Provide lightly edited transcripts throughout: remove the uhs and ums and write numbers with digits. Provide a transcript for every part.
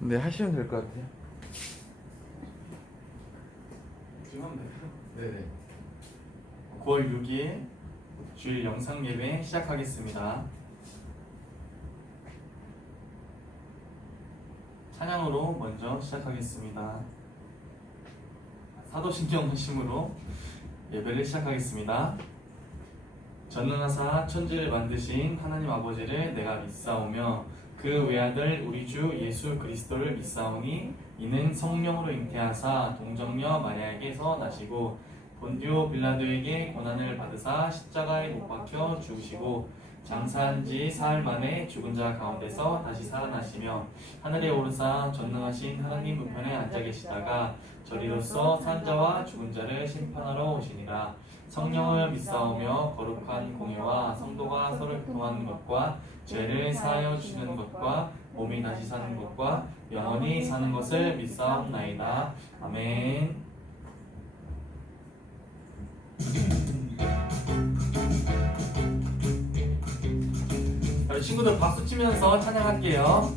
네, 하시면 될 것 같아요. 지금 하면 돼요? 네네. 9월 6일 주일 영상 예배 시작하겠습니다. 찬양으로 먼저 시작하겠습니다. 사도신경 하심으로 예배를 시작하겠습니다. 전능하사 천지를 만드신 하나님 아버지를 내가 믿사오며 그 외아들 우리 주 예수 그리스도를 믿사오니 이는 성령으로 잉태하사 동정녀 마리아에게서 나시고 본디오 빌라도에게 고난을 받으사 십자가에 못 박혀 죽으시고 장사한 지 사흘 만에 죽은 자 가운데서 다시 살아나시며 하늘에 오르사 전능하신 하나님 우편에 앉아 계시다가 저리로서 산 자와 죽은 자를 심판하러 오시니라. 성령을 믿사오며 거룩한 공예와 성도가 서로 교통하는 것과 죄를 사하여 주시는 것과 몸이 다시 사는 것과 영원히 사는 것을 믿사옵나이다. 아멘. 우리 친구들 박수 치면서 찬양할게요.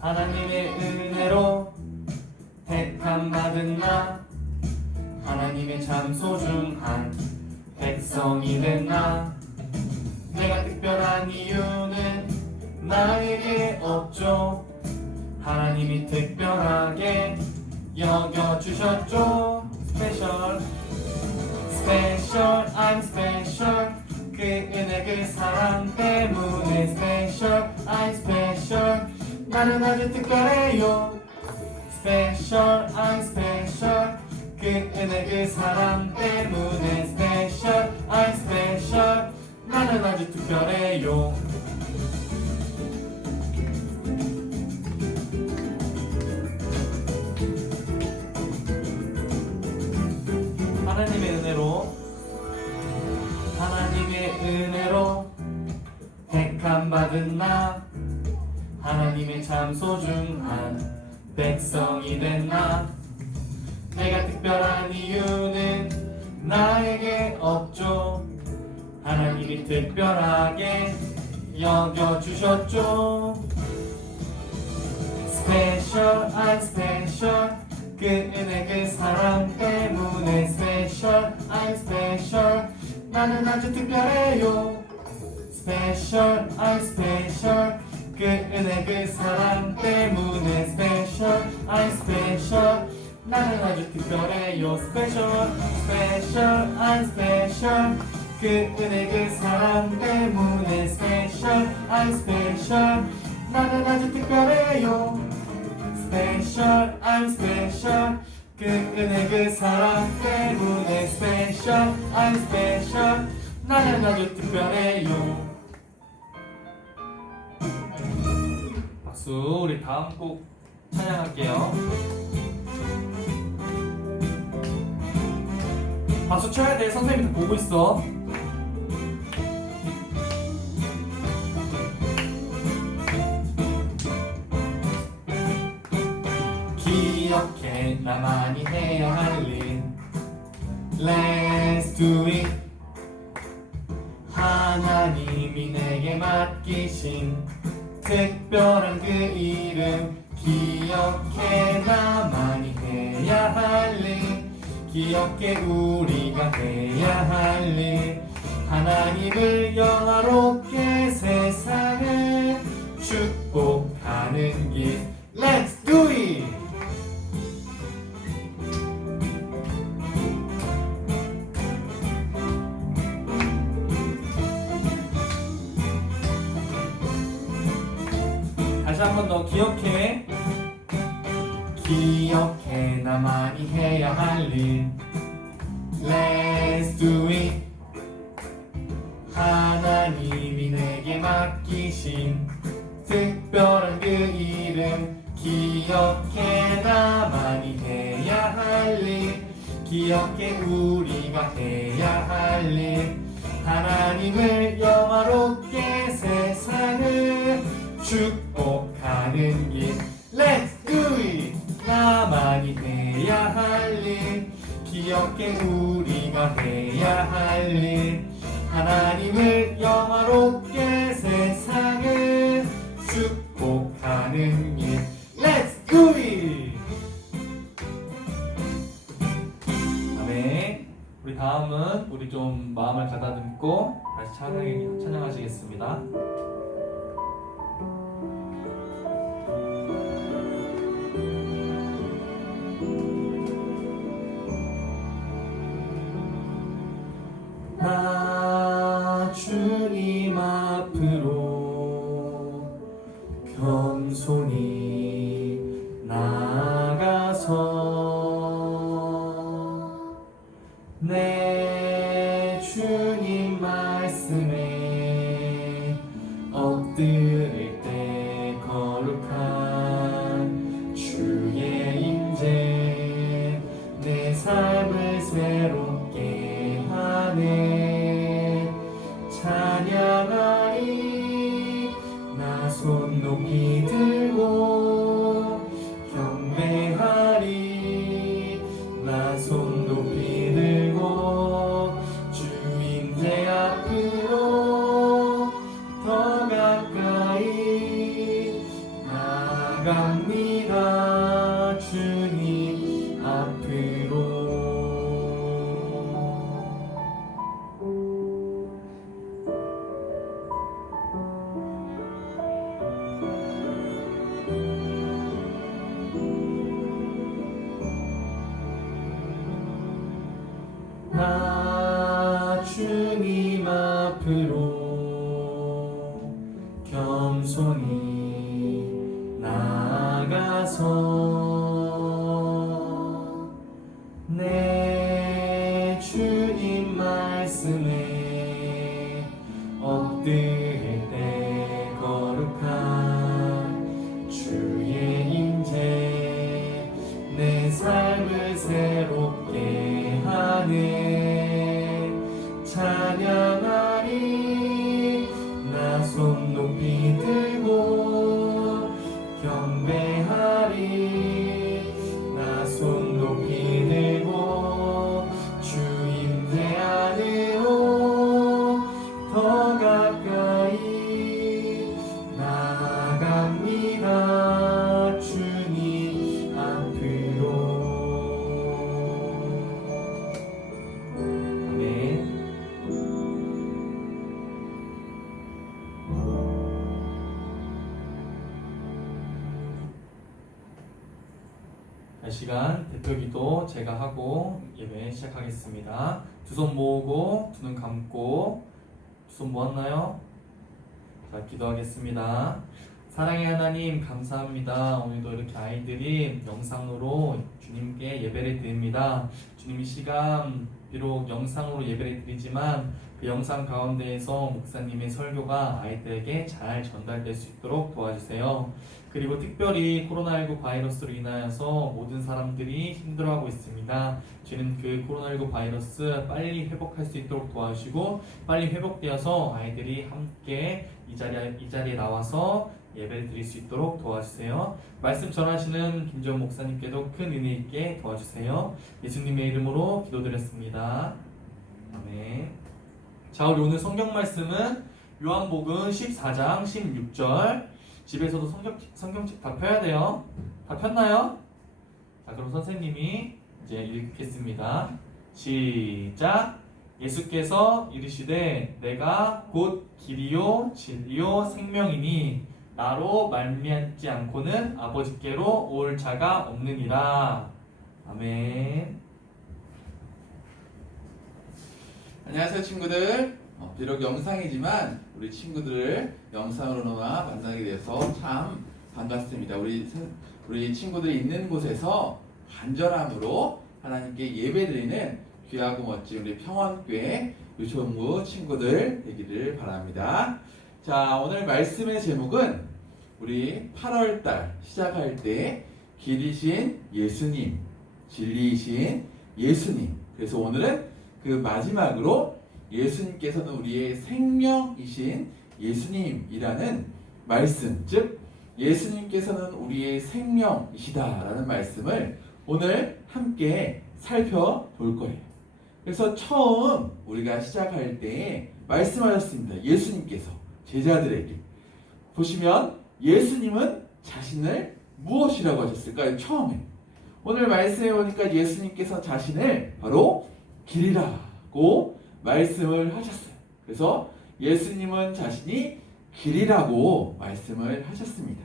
하나님의 은혜로 택함 받은 나, 하나님의 참 소중한 백성이 된 나. 내가 특별한 이유는 나에게 없죠. 하나님이 특별하게 여겨주셨죠. 스페셜 I'm special. 그 은혜 그 사랑 때문에 special I'm special. 나는 아주 특별해요. special I'm special. 그 은혜 그 사랑 때문에 special I'm special. 나는 아주 특별해요. 하나님의 은혜로 택함 받은 나, 하나님의 참 소중한 백성이 된 나. 내가 특별한 이유는 나에게 없죠. 하나님이 특별하게 여겨주셨죠. Special I'm special. 그 은혜 그 사랑 때문에 special I'm special. 나는 아주 특별해요. Special I'm special. 그 은혜 그 사랑 때문에 special I'm special. 나는 아주 특별해요. Special I'm special. 그 은혜 그 사랑 때문에 special I'm special. 나는 아주 특별해요. Special I'm special. 그 은혜 그 사랑 때문에 special I'm special. 나는 아주 특별해요. 박수. 우리 다음 곡 찬양할게요. 박수 쳐야 돼. 선생님도 보고 있어. 기억해 나만이 해야 할 일. Let's do it. 하나님이 내게 맡기신 특별한 그 이름. 기억해 나만이 해야 할 일. 기억해 우리가 해야 할 일. 하나님을 영화롭게 세상을 축복하는 길. Let's do it! 다시 한 번 더. 기억해 나만이 해야 할 일. Let's do it. 하나님이 내게 맡기신 특별한 그 이름. 기억해 나만이 해야 할 일. 기억해 우리가 해야 할 일. 하나님을 영화롭게 세상을 축복하는 길. Let's do it. 나만이 해야 할 일. 기억해 우리가 해야 할 일. 하나님을 영화롭게 세상을 다시 찬양하시겠습니다. 나 주님 앞으로 겸손히 나가서 내 주님 말씀에 엎드릴 때 거룩한 주의 임재 내 삶을 새롭게 하네. 찬양하리 나 손 높이 들고 경배하리 나 손 높이 들고 주 임재 앞으로 더 가까이 나갑니다. 주님 앞으로. 나 주님 앞으로 겸손히 나가서 내 주님 말씀에 엎드릴 때 거룩한 주의 임재 내 삶을 새롭게 하네. 찬양하리 나 손 높이 들고 경배하리 나 손 높이 들고 주 임재 안으로 더 가까이 나갑니다. 주님 앞으로. 아멘. 이 시간 대표기도 제가 하고 예배 시작하겠습니다. 두 손 모으고 두 눈 감고 두 손 모았나요? 자, 기도하겠습니다. 사랑의 하나님 감사합니다. 오늘도 이렇게 아이들이 영상으로 주님께 예배를 드립니다. 주님 이 시간 비록 영상으로 예배를 드리지만 그 영상 가운데에서 목사님의 설교가 아이들에게 잘 전달될 수 있도록 도와주세요. 그리고 특별히 코로나19 바이러스로 인하여서 모든 사람들이 힘들어하고 있습니다. 주님 그 코로나19 바이러스 빨리 회복할 수 있도록 도와주시고 빨리 회복되어서 아이들이 함께 이 자리에 나와서 예배를 드릴 수 있도록 도와주세요. 말씀 전하시는 김재원 목사님께도 큰 은혜 있게 도와주세요. 예수님의 이름으로 기도드렸습니다. 아멘. 자, 우리 오늘 성경 말씀은 요한복음 14장 16절. 집에서도 성경책 다 펴야 돼요. 다 폈나요? 자, 그럼 선생님이 이제 읽겠습니다. 시작. 예수께서 이르시되 내가 곧 길이요 진리요 생명이니 나로 말미암지 않고는 아버지께로 올 자가 없느니라. 아멘. 안녕하세요 친구들. 비록 영상이지만 우리 친구들을 영상으로나마 만나게 돼서 참 반갑습니다. 우리 친구들이 있는 곳에서 간절함으로 하나님께 예배드리는 귀하고 멋진 우리 평원교회 유초부 친구들 되기를 바랍니다. 자, 오늘 말씀의 제목은 우리 8월달 시작할 때 길이신 예수님, 진리이신 예수님. 그래서 오늘은 그 마지막으로 예수님께서는 우리의 생명이신 예수님이라는 말씀, 즉 예수님께서는 우리의 생명이시다라는 말씀을 오늘 함께 살펴볼 거예요. 그래서 처음 우리가 시작할 때 말씀하셨습니다. 예수님께서 제자들에게 보시면 예수님은 자신을 무엇이라고 하셨을까요? 처음에 오늘 말씀해 보니까 예수님께서 자신을 바로 길이라고 말씀을 하셨어요. 그래서 예수님은 자신이 길이라고 말씀을 하셨습니다.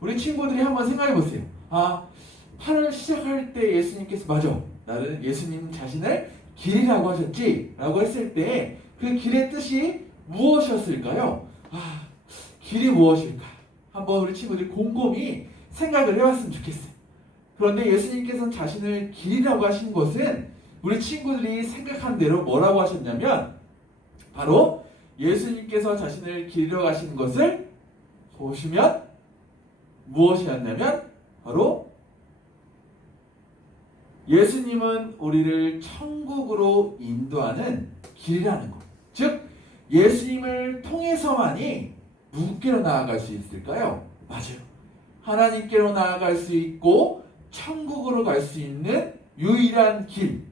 우리 친구들이 한번 생각해 보세요. 8월 시작할 때 예수님께서 맞아, 나는 예수님 자신을 길이라고 하셨지 라고 했을 때 그 길의 뜻이 무엇이었을까요? 길이 무엇일까? 한번 우리 친구들이 곰곰이 생각을 해봤으면 좋겠어요. 그런데 예수님께서는 자신을 길이라고 하신 것은 우리 친구들이 생각한 대로 뭐라고 하셨냐면 바로 예수님께서 자신을 길이라고 하신 것을 보시면 무엇이었냐면 바로 예수님은 우리를 천국으로 인도하는 길이라는 것. 즉 예수님을 통해서만이 누구께로 나아갈 수 있을까요? 맞아요. 하나님께로 나아갈 수 있고 천국으로 갈 수 있는 유일한 길.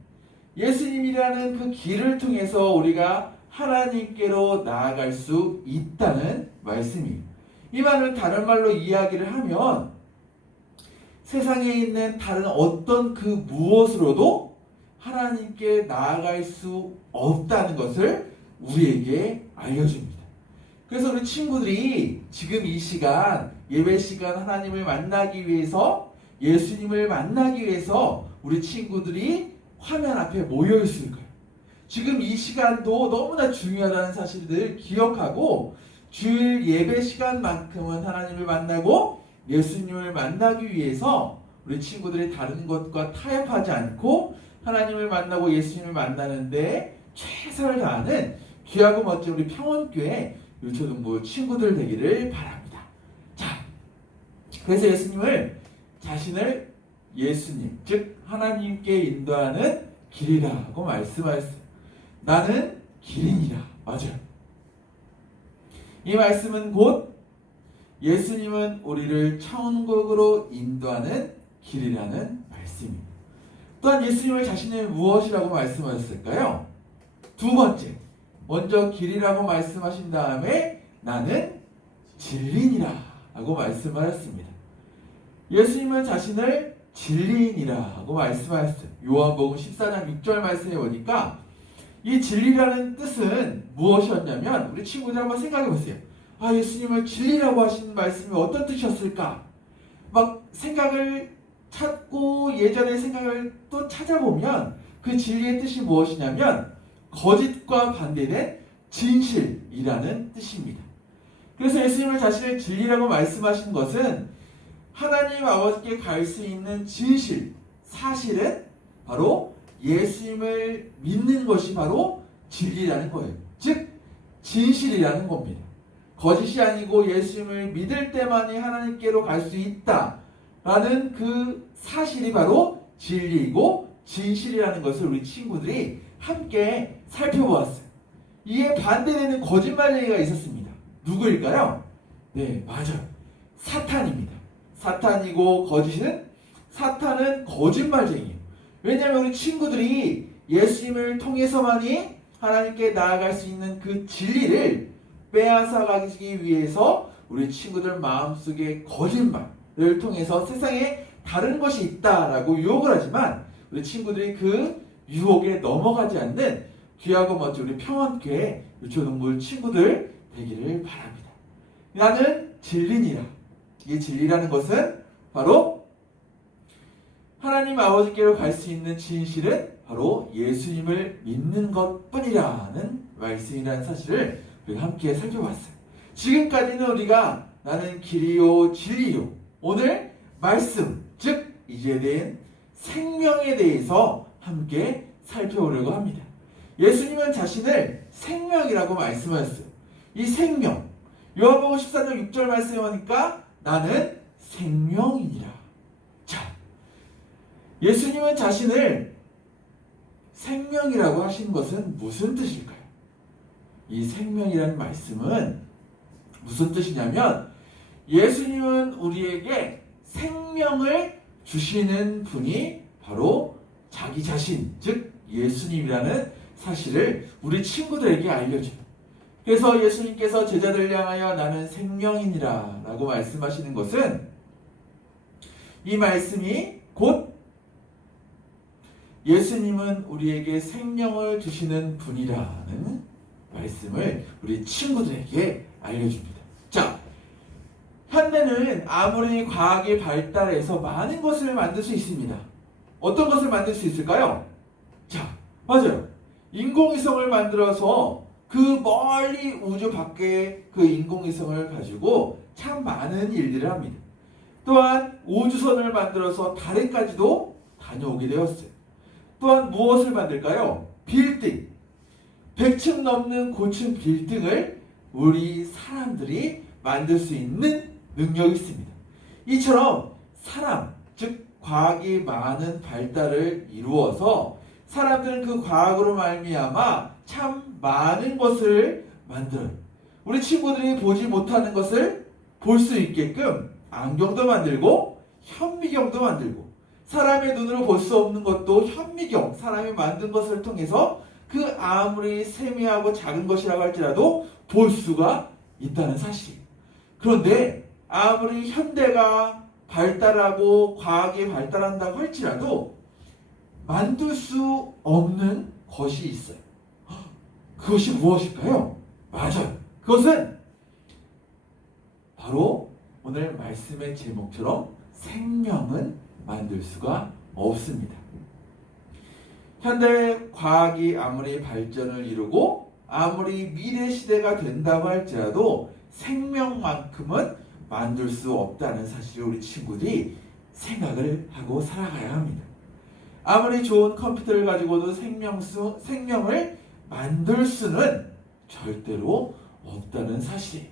예수님이라는 그 길을 통해서 우리가 하나님께로 나아갈 수 있다는 말씀이에요. 이 말은 다른 말로 이야기를 하면 세상에 있는 다른 어떤 그 무엇으로도 하나님께 나아갈 수 없다는 것을 우리에게 알려줍니다. 그래서 우리 친구들이 지금 이 시간, 예배 시간 하나님을 만나기 위해서, 예수님을 만나기 위해서 우리 친구들이 화면 앞에 모여 있을 거예요. 지금 이 시간도 너무나 중요하다는 사실을 기억하고 주일 예배 시간만큼은 하나님을 만나고 예수님을 만나기 위해서 우리 친구들이 다른 것과 타협하지 않고 하나님을 만나고 예수님을 만나는데 최선을 다하는 귀하고 멋진 우리 평원교회 유초등부 친구들 되기를 바랍니다. 자, 그래서 예수님을 자신을 예수님, 즉 하나님께 인도하는 길이라고 말씀하셨어요. 나는 길이니라. 맞아요. 이 말씀은 곧 예수님은 우리를 천국으로 인도하는 길이라는 말씀입니다. 또한 예수님을 자신을 무엇이라고 말씀하셨을까요? 두 번째, 먼저 길이라고 말씀하신 다음에 나는 진리니라 라고 말씀하셨습니다. 예수님은 자신을 진리인이라고 말씀하셨어요. 요한복음 14장 6절 말씀에 보니까 이 진리라는 뜻은 무엇이었냐면 우리 친구들 한번 생각해 보세요. 예수님을 진리라고 하신 말씀이 어떤 뜻이었을까? 막 생각을 찾고 예전의 생각을 또 찾아보면 그 진리의 뜻이 무엇이냐면 거짓과 반대된 진실이라는 뜻입니다. 그래서 예수님을 자신의 진리라고 말씀하신 것은 하나님 아버지께 갈 수 있는 진실, 사실은 바로 예수님을 믿는 것이 바로 진리라는 거예요. 즉 진실이라는 겁니다. 거짓이 아니고 예수님을 믿을 때만이 하나님께로 갈 수 있다라는 그 사실이 바로 진리이고 진실이라는 것을 우리 친구들이 함께 살펴보았어요. 이에 반대되는 거짓말쟁이가 있었습니다. 누구일까요? 네, 맞아요. 사탄입니다. 사탄이고 거짓은 사탄은 거짓말쟁이에요. 왜냐하면 우리 친구들이 예수님을 통해서만이 하나님께 나아갈 수 있는 그 진리를 빼앗아가기 위해서 우리 친구들 마음속에 거짓말을 통해서 세상에 다른 것이 있다라고 유혹을 하지만 우리 친구들이 그 유혹에 넘어가지 않는 귀하고 멋진 우리 평원교회 유초동물 친구들 되기를 바랍니다. 나는 진리니라. 이 진리라는 것은 바로 하나님 아버지께로 갈 수 있는 진실은 바로 예수님을 믿는 것뿐이라는 말씀이라는 사실을 우리가 함께 살펴봤어요. 지금까지는 우리가 나는 길이요 진리요 오늘 말씀 즉 이제 된 생명에 대해서 함께 살펴보려고 합니다. 예수님은 자신을 생명이라고 말씀하셨어요. 이 생명 요한복음 14장 6절 말씀에 보니까 나는 생명이니라. 자, 예수님은 자신을 생명이라고 하신 것은 무슨 뜻일까요? 이 생명이라는 말씀은 무슨 뜻이냐면 예수님은 우리에게 생명을 주시는 분이 바로 자기 자신, 즉 예수님이라는 사실을 우리 친구들에게 알려줘요. 그래서 예수님께서 제자들을 향하여 나는 생명이니라 라고 말씀하시는 것은 이 말씀이 곧 예수님은 우리에게 생명을 주시는 분이라는 말씀을 우리 친구들에게 알려줍니다. 자, 현대는 아무리 과학이 발달해서 많은 것을 만들 수 있습니다. 어떤 것을 만들 수 있을까요? 자, 맞아요. 인공위성을 만들어서 그 멀리 우주 밖에 그 인공위성을 가지고 참 많은 일들을 합니다. 또한 우주선을 만들어서 달에까지도 다녀오게 되었어요. 또한 무엇을 만들까요? 빌딩. 100층 넘는 고층 빌딩을 우리 사람들이 만들 수 있는 능력이 있습니다. 이처럼 사람, 즉 과학이 많은 발달을 이루어서 사람들은 그 과학으로 말미암아 참 많은 것을 만들어요. 우리 친구들이 보지 못하는 것을 볼 수 있게끔 안경도 만들고 현미경도 만들고, 사람의 눈으로 볼 수 없는 것도 현미경, 사람이 만든 것을 통해서 그 아무리 세미하고 작은 것이라고 할지라도 볼 수가 있다는 사실. 그런데 아무리 현대가 발달하고 과학이 발달한다고 할지라도 만들 수 없는 것이 있어요. 그것이 무엇일까요? 맞아요. 그것은 바로 오늘 말씀의 제목처럼 생명은 만들 수가 없습니다. 현대 과학이 아무리 발전을 이루고 아무리 미래 시대가 된다고 할지라도 생명만큼은 만들 수 없다는 사실을 우리 친구들이 생각을 하고 살아가야 합니다. 아무리 좋은 컴퓨터를 가지고도 생명을 만들 수는 절대로 없다는 사실.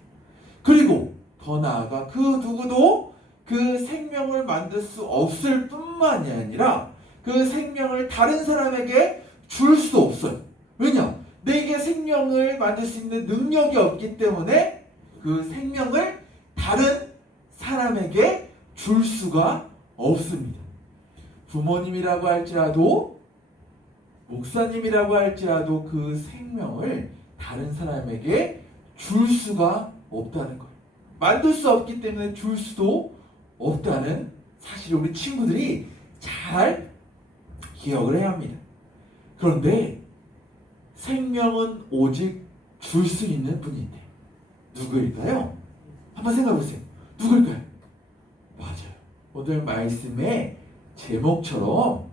그리고 더 나아가 그 누구도 그 생명을 만들 수 없을 뿐만이 아니라 그 생명을 다른 사람에게 줄 수도 없어요. 왜냐? 내게 생명을 만들 수 있는 능력이 없기 때문에 그 생명을 다른 사람에게 줄 수가 없습니다. 부모님이라고 할지라도 목사님이라고 할지라도 그 생명을 다른 사람에게 줄 수가 없다는 거예요. 만들 수 없기 때문에 줄 수도 없다는 사실을 우리 친구들이 잘 기억을 해야 합니다. 그런데 생명은 오직 줄 수 있는 분인데 누구일까요? 한번 생각해 보세요. 누구일까요? 맞아요. 오늘 말씀의 제목처럼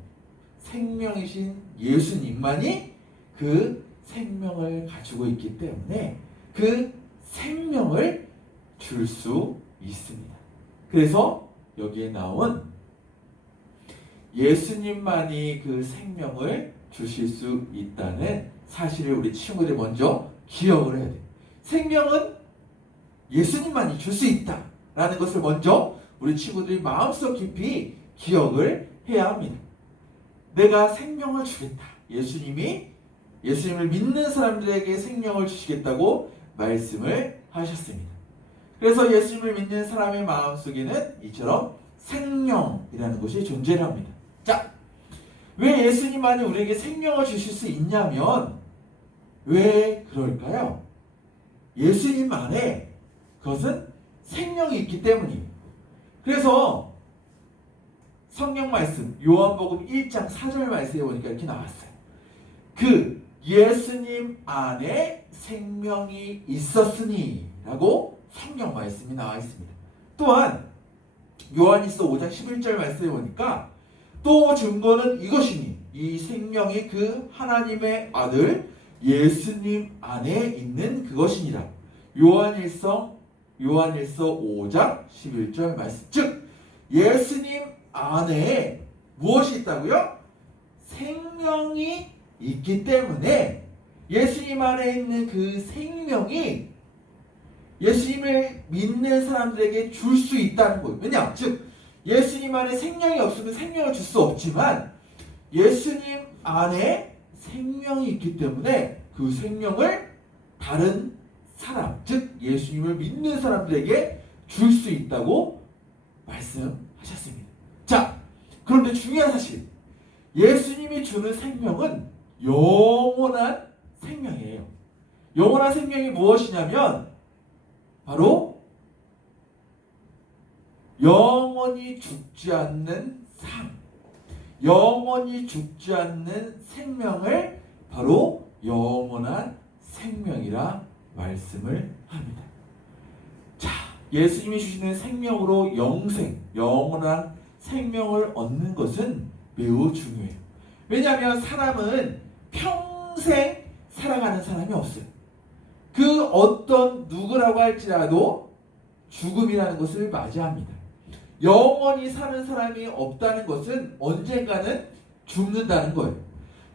생명이신 예수님만이 그 생명을 가지고 있기 때문에 그 생명을 줄 수 있습니다. 그래서 여기에 나온 예수님만이 그 생명을 주실 수 있다는 사실을 우리 친구들이 먼저 기억을 해야 돼요. 생명은 예수님만이 줄 수 있다라는 것을 먼저 우리 친구들이 마음속 깊이 기억을 해야 합니다. 내가 생명을 주겠다. 예수님을 믿는 사람들에게 생명을 주시겠다고 말씀을 하셨습니다. 그래서 예수님을 믿는 사람의 마음속에는 이처럼 생명이라는 것이 존재를 합니다. 자, 왜 예수님만이 우리에게 생명을 주실 수 있냐면 왜 그럴까요? 예수님 안에 그것은 생명이 있기 때문이에요. 그래서 성경 말씀 요한복음 1장 4절 말씀에 보니까 이렇게 나왔어요. 그 예수님 안에 생명이 있었으니 라고 성경 말씀이 나와 있습니다. 또한 요한일서 5장 11절 말씀에 보니까 또 증거는 이것이니 이 생명이 그 하나님의 아들 예수님 안에 있는 그것이니라. 요한일서 5장 11절 말씀. 즉 예수님 안에 무엇이 있다고요? 생명이 있기 때문에 예수님 안에 있는 그 생명이 예수님을 믿는 사람들에게 줄 수 있다는 거예요. 왜냐? 즉 예수님 안에 생명이 없으면 생명을 줄 수 없지만 예수님 안에 생명이 있기 때문에 그 생명을 다른 사람, 즉 예수님을 믿는 사람들에게 줄 수 있다고 말씀하셨습니다. 자, 그런데 중요한 사실, 예수님이 주는 생명은 영원한 생명이에요. 영원한 생명이 무엇이냐면 바로 영원히 죽지 않는 삶, 영원히 죽지 않는 생명을 바로 영원한 생명이라 말씀을 합니다. 자, 예수님이 주시는 생명으로 영생, 영원한 생명을 얻는 것은 매우 중요해요. 왜냐하면 사람은 평생 살아가는 사람이 없어요. 그 어떤 누구라고 할지라도 죽음이라는 것을 맞이합니다. 영원히 사는 사람이 없다는 것은 언젠가는 죽는다는 거예요.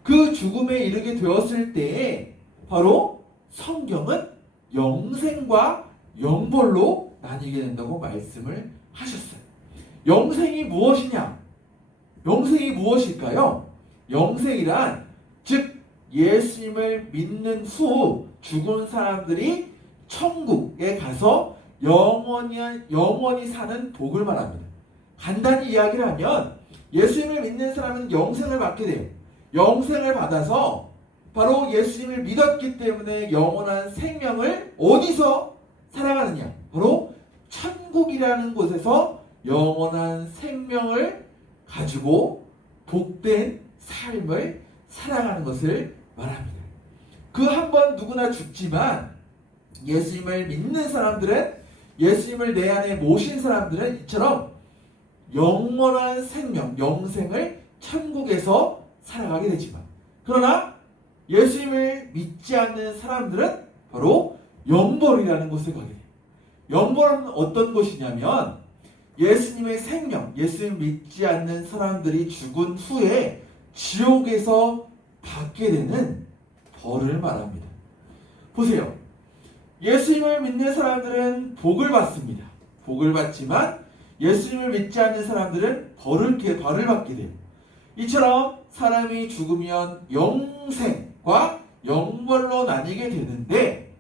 그 죽음에 이르게 되었을 때에 바로 성경은 영생과 영벌로 나뉘게 된다고 말씀을 하셨어요. 영생이 무엇이냐? 영생이 무엇일까요? 영생이란 즉 예수님을 믿는 후 죽은 사람들이 천국에 가서 영원히 사는 복을 말합니다. 간단히 이야기를 하면 예수님을 믿는 사람은 영생을 받게 돼요. 영생을 받아서 바로 예수님을 믿었기 때문에 영원한 생명을 어디서 살아가느냐? 바로 천국이라는 곳에서 영원한 생명을 가지고 복된 삶을 살아가는 것을 말합니다. 그 한 번 누구나 죽지만 예수님을 믿는 사람들은, 예수님을 내 안에 모신 사람들은 이처럼 영원한 생명, 영생을 천국에서 살아가게 되지만, 그러나 예수님을 믿지 않는 사람들은 바로 영벌이라는 곳에 가게 돼요. 영벌은 어떤 곳이냐면 예수님의 생명, 예수님 믿지 않는 사람들이 죽은 후에 지옥에서 받게 되는 벌을 말합니다. 보세요. 예수님을 믿는 사람들은 복을 받습니다. 복을 받지만 예수님을 믿지 않는 사람들은 벌을 받게 돼요. 이처럼 사람이 죽으면 영생과 영벌로 나뉘게 되는데,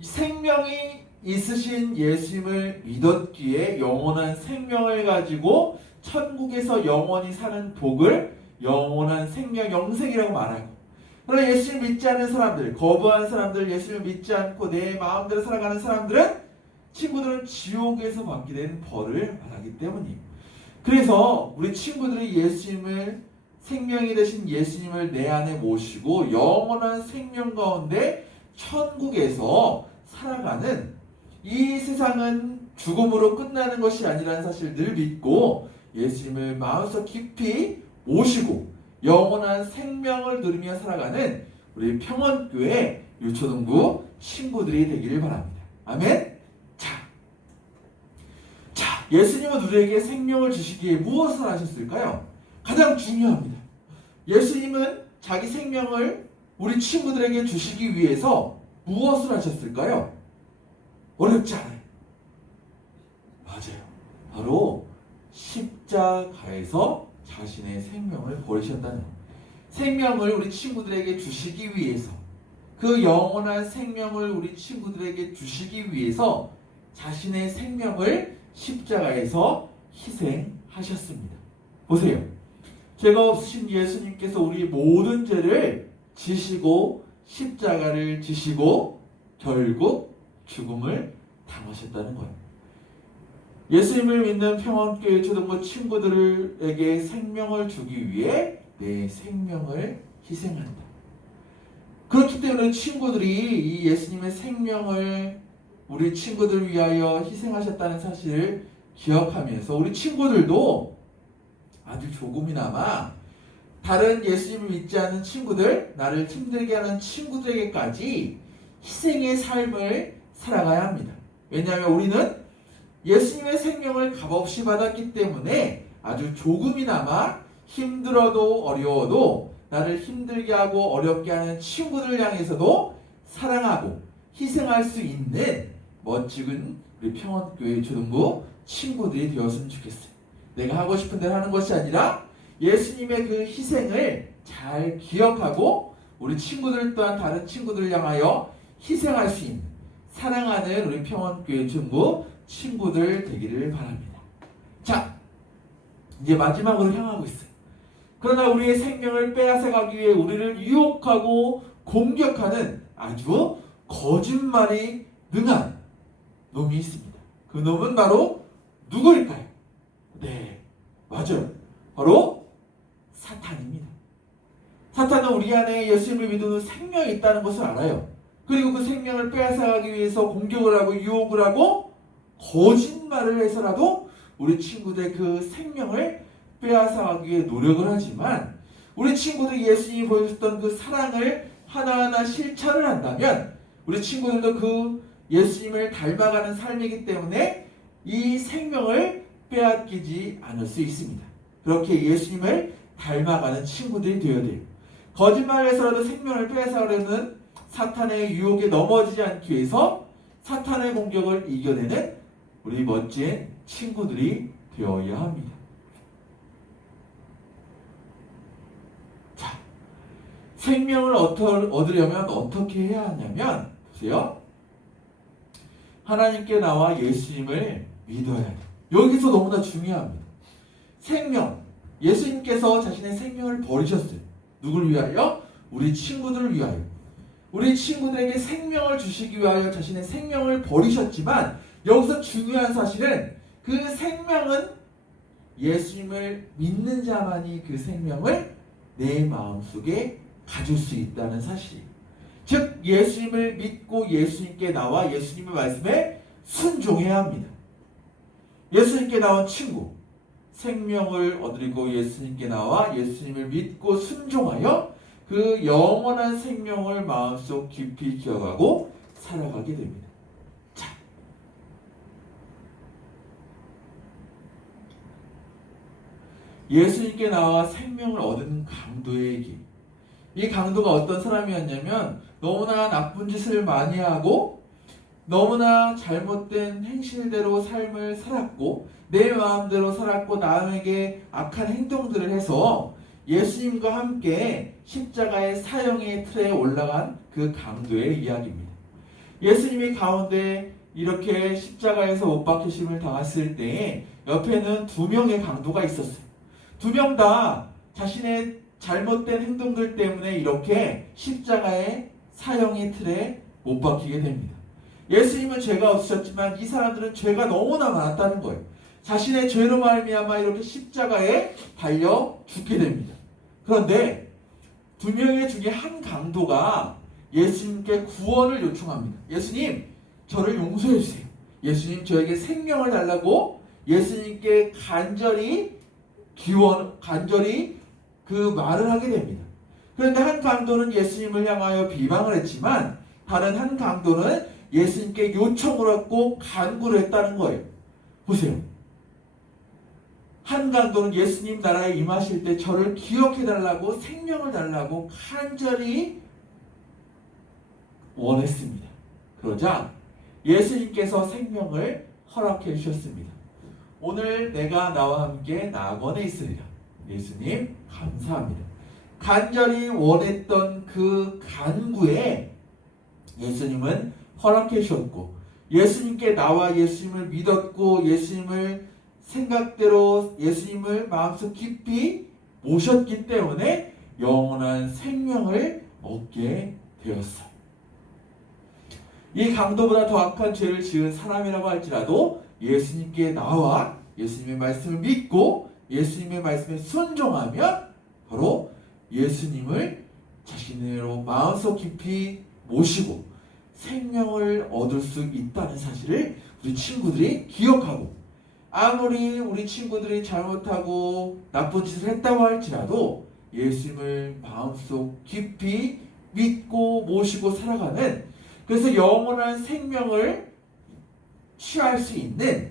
생명이 있으신 예수님을 믿었기에 영원한 생명을 가지고 천국에서 영원히 사는 복을 영원한 생명, 영생이라고 말하고, 그러나 예수님을 믿지 않는 사람들, 거부한 사람들, 예수님을 믿지 않고 내 마음대로 살아가는 사람들은, 친구들은 지옥에서 받게 된 벌을 말하기 때문이에요. 그래서 우리 친구들이 예수님을, 생명이 되신 예수님을 내 안에 모시고 영원한 생명 가운데 천국에서 살아가는, 이 세상은 죽음으로 끝나는 것이 아니라는 사실을 늘 믿고 예수님을 마음속 깊이 모시고 영원한 생명을 누리며 살아가는 우리 평원교회 유초동부 친구들이 되기를 바랍니다. 아멘. 자, 예수님은 우리에게 생명을 주시기에 무엇을 하셨을까요? 가장 중요합니다. 예수님은 자기 생명을 우리 친구들에게 주시기 위해서 무엇을 하셨을까요? 어렵지 않아요. 맞아요. 바로 십자가에서 자신의 생명을 버리셨다는 것. 생명을 우리 친구들에게 주시기 위해서, 그 영원한 생명을 우리 친구들에게 주시기 위해서 자신의 생명을 십자가에서 희생하셨습니다. 보세요. 죄가 없으신 예수님께서 우리 모든 죄를 지시고 십자가를 지시고 결국 죽음을 당하셨다는 거예요. 예수님을 믿는 평원교회 초등부 친구들에게 생명을 주기 위해 내 생명을 희생한다. 그렇기 때문에 친구들이 이 예수님의 생명을 우리 친구들 위하여 희생하셨다는 사실을 기억하면서 우리 친구들도 아주 조금이나마 다른 예수님을 믿지 않는 친구들, 나를 힘들게 하는 친구들에게까지 희생의 삶을 살아가야 합니다. 왜냐하면 우리는 예수님의 생명을 값없이 받았기 때문에 아주 조금이나마 힘들어도 어려워도 나를 힘들게 하고 어렵게 하는 친구들을 향해서도 사랑하고 희생할 수 있는 멋진 우리 평원교회 초등부 친구들이 되었으면 좋겠어요. 내가 하고 싶은 대로 하는 것이 아니라 예수님의 그 희생을 잘 기억하고 우리 친구들 또한 다른 친구들을 향하여 희생할 수 있는, 사랑하는 우리 평원교회 초등부 친구들 되기를 바랍니다. 자, 이제 마지막으로 향하고 있어요. 그러나 우리의 생명을 빼앗아가기 위해 우리를 유혹하고 공격하는 아주 거짓말이 능한 놈이 있습니다. 그 놈은 바로 누구일까요? 네, 맞아요. 바로 사탄입니다. 사탄은 우리 안에 예수님을 믿는 생명이 있다는 것을 알아요. 그리고 그 생명을 빼앗아가기 위해서 공격을 하고 유혹을 하고 거짓말을 해서라도 우리 친구들의 그 생명을 빼앗아가기 위해 노력을 하지만 우리 친구들 예수님이 보여줬던 그 사랑을 하나하나 실천을 한다면 우리 친구들도 그 예수님을 닮아가는 삶이기 때문에 이 생명을 빼앗기지 않을 수 있습니다. 그렇게 예수님을 닮아가는 친구들이 되어야 돼요. 거짓말을 해서라도 생명을 빼앗아가려는 사탄의 유혹에 넘어지지 않기 위해서 사탄의 공격을 이겨내는 우리 멋진 친구들이 되어야 합니다. 자, 생명을 얻으려면 어떻게 해야 하냐면 보세요. 하나님께 나와 예수님을 믿어야 돼요. 여기서 너무나 중요합니다. 생명, 예수님께서 자신의 생명을 버리셨어요. 누굴 위하여? 우리 친구들을 위하여. 우리 친구들에게 생명을 주시기 위하여 자신의 생명을 버리셨지만 여기서 중요한 사실은 그 생명은 예수님을 믿는 자만이 그 생명을 내 마음속에 가질 수 있다는 사실이에요. 즉 예수님을 믿고 예수님께 나와 예수님의 말씀에 순종해야 합니다. 예수님께 나온 친구, 생명을 얻으려고 예수님께 나와 예수님을 믿고 순종하여 그 영원한 생명을 마음속 깊이 기억하고 살아가게 됩니다. 자, 예수님께 나와 생명을 얻은 강도의 얘기. 이 강도가 어떤 사람이었냐면 너무나 나쁜 짓을 많이 하고 너무나 잘못된 행실대로 삶을 살았고 내 마음대로 살았고 남에게 악한 행동들을 해서 예수님과 함께 십자가의 사형의 틀에 올라간 그 강도의 이야기입니다. 예수님이 가운데 이렇게 십자가에서 못 박히심을 당했을 때에 옆에는 두 명의 강도가 있었어요. 두 명 다 자신의 잘못된 행동들 때문에 이렇게 십자가의 사형의 틀에 못 박히게 됩니다. 예수님은 죄가 없으셨지만 이 사람들은 죄가 너무나 많았다는 거예요. 자신의 죄로 말미암아 이렇게 십자가에 달려 죽게 됩니다. 그런데 두 명의 중에 한 강도가 예수님께 구원을 요청합니다. 예수님, 저를 용서해 주세요. 예수님, 저에게 생명을 달라고 예수님께 간절히 그 말을 하게 됩니다. 그런데 한 강도는 예수님을 향하여 비방을 했지만 다른 한 강도는 예수님께 요청을 했고 간구를 했다는 거예요. 보세요. 한 강도는 예수님 나라에 임하실 때 저를 기억해달라고 생명을 달라고 간절히 원했습니다. 그러자 예수님께서 생명을 허락해 주셨습니다. 오늘 내가 나와 함께 낙원에 있으리라. 예수님 감사합니다. 간절히 원했던 그 간구에 예수님은 허락해 주셨고 예수님께 나와 예수님을 믿었고 예수님을 생각대로 예수님을 마음속 깊이 모셨기 때문에 영원한 생명을 얻게 되었어요. 이 강도보다 더 악한 죄를 지은 사람이라고 할지라도 예수님께 나와 예수님의 말씀을 믿고 예수님의 말씀에 순종하면 바로 예수님을 자신으로 마음속 깊이 모시고 생명을 얻을 수 있다는 사실을 우리 친구들이 기억하고 아무리 우리 친구들이 잘못하고 나쁜 짓을 했다고 할지라도 예수님을 마음속 깊이 믿고 모시고 살아가는 그래서 영원한 생명을 취할 수 있는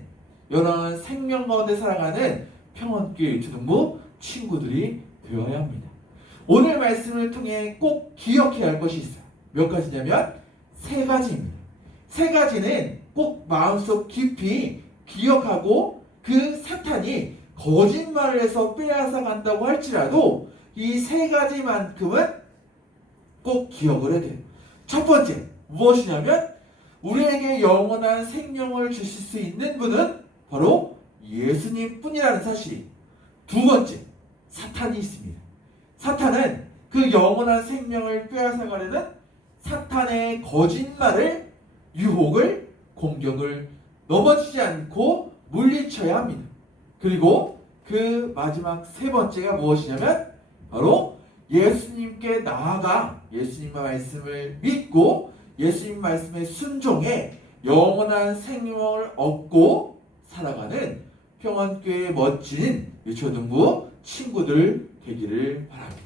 영원한 생명 가운데 살아가는 평안교회 유초등부 친구들이 되어야 합니다. 오늘 말씀을 통해 꼭 기억해야 할 것이 있어요. 몇 가지냐면 세 가지입니다. 세 가지는 꼭 마음속 깊이 기억하고 그 사탄이 거짓말을 해서 빼앗아 간다고 할지라도 이 세 가지만큼은 꼭 기억을 해야 돼요. 첫 번째 무엇이냐면 우리에게 영원한 생명을 주실 수 있는 분은 바로 예수님 뿐이라는 사실이. 두 번째 사탄이 있습니다. 사탄은 그 영원한 생명을 빼앗아 가려는 사탄의 거짓말을 유혹을 공격을 넘어지지 않고 물리쳐야 합니다. 그리고 그 마지막 세 번째가 무엇이냐면 바로 예수님께 나아가 예수님의 말씀을 믿고 예수님 말씀에 순종해 영원한 생명을 얻고 살아가는 평안교회의 멋진 유초등부 친구들 되기를 바랍니다.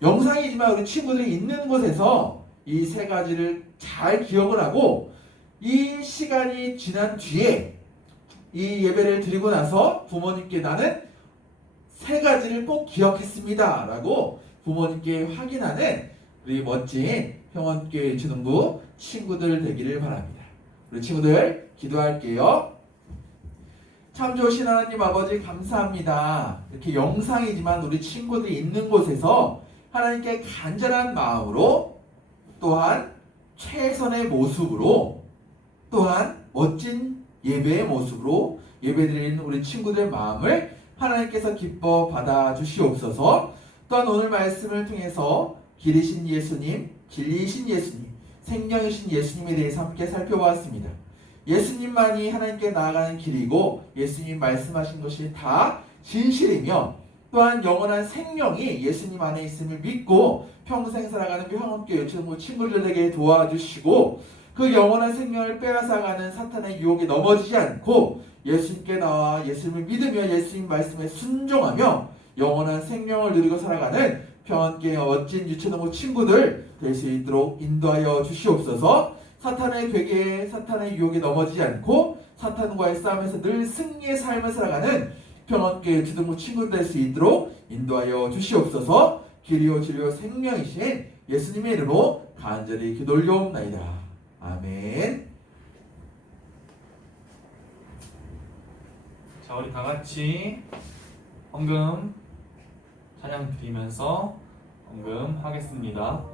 영상이지만 우리 친구들이 있는 곳에서 이 세 가지를 잘 기억을 하고 이 시간이 지난 뒤에 이 예배를 드리고 나서 부모님께 나는 세 가지를 꼭 기억했습니다 라고 부모님께 확인하는 우리 멋진 평안교회 유초등부 친구들 되기를 바랍니다. 우리 친구들 기도할게요. 참 좋으신 하나님 아버지 감사합니다. 이렇게 영상이지만 우리 친구들이 있는 곳에서 하나님께 간절한 마음으로 또한 최선의 모습으로 또한 멋진 예배의 모습으로 예배드리는 우리 친구들의 마음을 하나님께서 기뻐 받아 주시옵소서. 또한 오늘 말씀을 통해서 길이신 예수님, 진리이신 예수님, 생명이신 예수님에 대해서 함께 살펴보았습니다. 예수님만이 하나님께 나아가는 길이고 예수님 말씀하신 것이 다 진실이며 또한 영원한 생명이 예수님 안에 있음을 믿고 평생 살아가는 평안교회 유초등부 친구들에게 도와주시고 그 영원한 생명을 빼앗아가는 사탄의 유혹에 넘어지지 않고 예수님께 나와 예수님을 믿으며 예수님 말씀에 순종하며 영원한 생명을 누리고 살아가는 평안교회 멋진 유초등부 친구들 될 수 있도록 인도하여 주시옵소서. 사탄의 괴계에 사탄의 유혹에 넘어지지 않고 사탄과의 싸움에서 늘 승리의 삶을 살아가는 평안교회 유초등부 친구들 될 수 있도록 인도하여 주시옵소서. 길이요 진리요 생명이신 예수님의 이름으로 간절히 기도 올려옵나이다. 아멘. 자, 우리 다 같이 헌금 찬양 드리면서 헌금하겠습니다.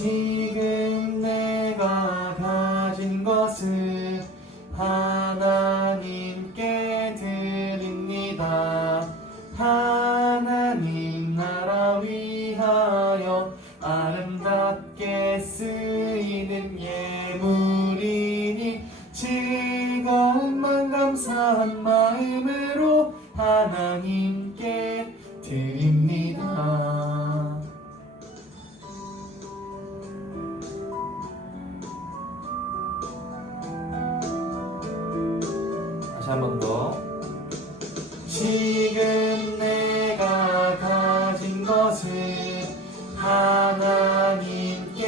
지금 내가 가진 것을 하나님께 드립니다. 하나님 나라 위하여 아름답게 쓰이는 예물이니 즐거움만 감사한 마음으로 하나님께 드립니다. 다시 한 번 더. 지금 내가 가진 것을 하나님께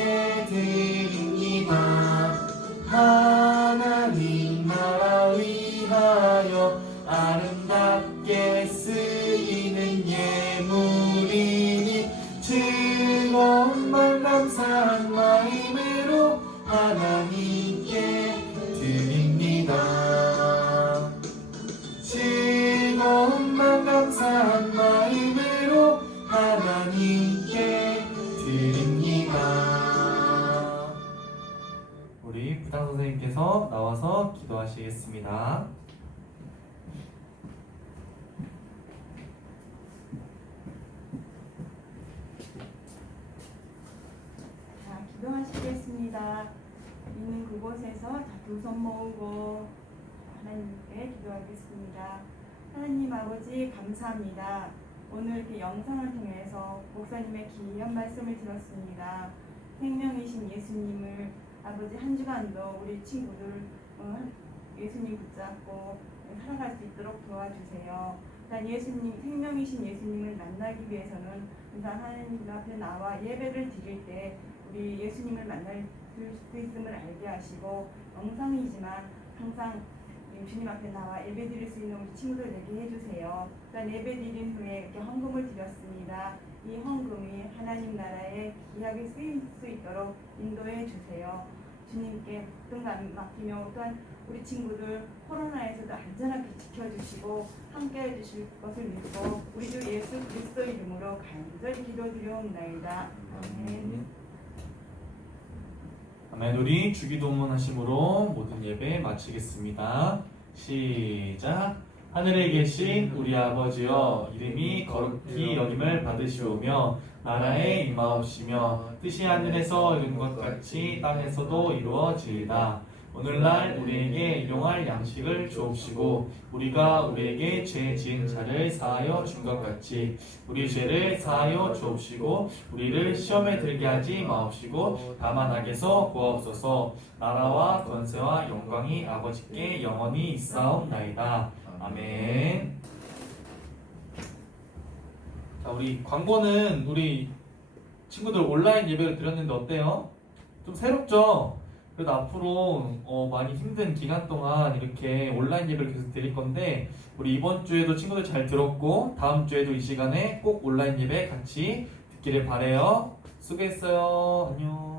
드립니다. 하나님 나라 위하여 아름답게 쓰이는 예물이니 즐거움만 감사한 마음으로 하나님께 드립니다. 즐거움만 감사한 마음으로 하나님께 드립니다. 우리 부당 선생님께서 나와서 기도하시겠습니다. 자, 기도하시겠습니다. 있는 그곳에서 두 손 모으고 하나님께 기도하겠습니다. 하나님 아버지 감사합니다. 오늘 이렇게 영상을 통해서 목사님의 귀한 말씀을 들었습니다. 생명이신 예수님을 아버지 한 주간도 우리 친구들 예수님 붙잡고 살아갈 수 있도록 도와주세요. 일단 예수님, 생명이신 예수님을 만나기 위해서는 일단 하나님 앞에 나와 예배를 드릴 때 우리 예수님을 만날 수 있음을 알게 하시고 영상이지만 항상 주님 앞에 나와 예배 드릴 수 있는 우리 친구들 되게 해주세요. 일단 예배 드린 후에 이렇게 헌금을 드렸습니다. 이 헌금이 하나님 나라에 귀하게 쓰일 수 있도록 인도해 주세요. 주님께 등 맡기며 또한 우리 친구들 코로나에서도 안전하게 지켜주시고 함께해 주실 것을 믿고 우리 주 예수 그리스도 이름으로 간절히 기도드려옵나이다. 아멘. 아멘. 우리 주기도문 하심으로 모든 예배 마치겠습니다. 시작. 하늘에 계신 우리 아버지여, 이름이 거룩히 여김을 받으시오며 나라에 임하옵시며 뜻이 하늘에서 이룬 것 같이 땅에서도 이루어지이다. 오늘날 우리에게 일용할 양식을 주옵시고 우리가 우리에게 죄 지은 자를 사하여 준 것 같이 우리 죄를 사하여 주옵시고 우리를 시험에 들게 하지 마옵시고 다만 악에서 구하옵소서. 나라와 권세와 영광이 아버지께 영원히 있사옵나이다. 아멘. 자, 우리 광고는 우리 친구들 온라인 예배를 드렸는데 어때요? 좀 새롭죠? 그래도 앞으로 많이 힘든 기간 동안 이렇게 온라인 예배를 계속 드릴 건데 우리 이번 주에도 친구들 잘 들었고 다음 주에도 이 시간에 꼭 온라인 예배 같이 듣기를 바래요. 수고했어요. 안녕.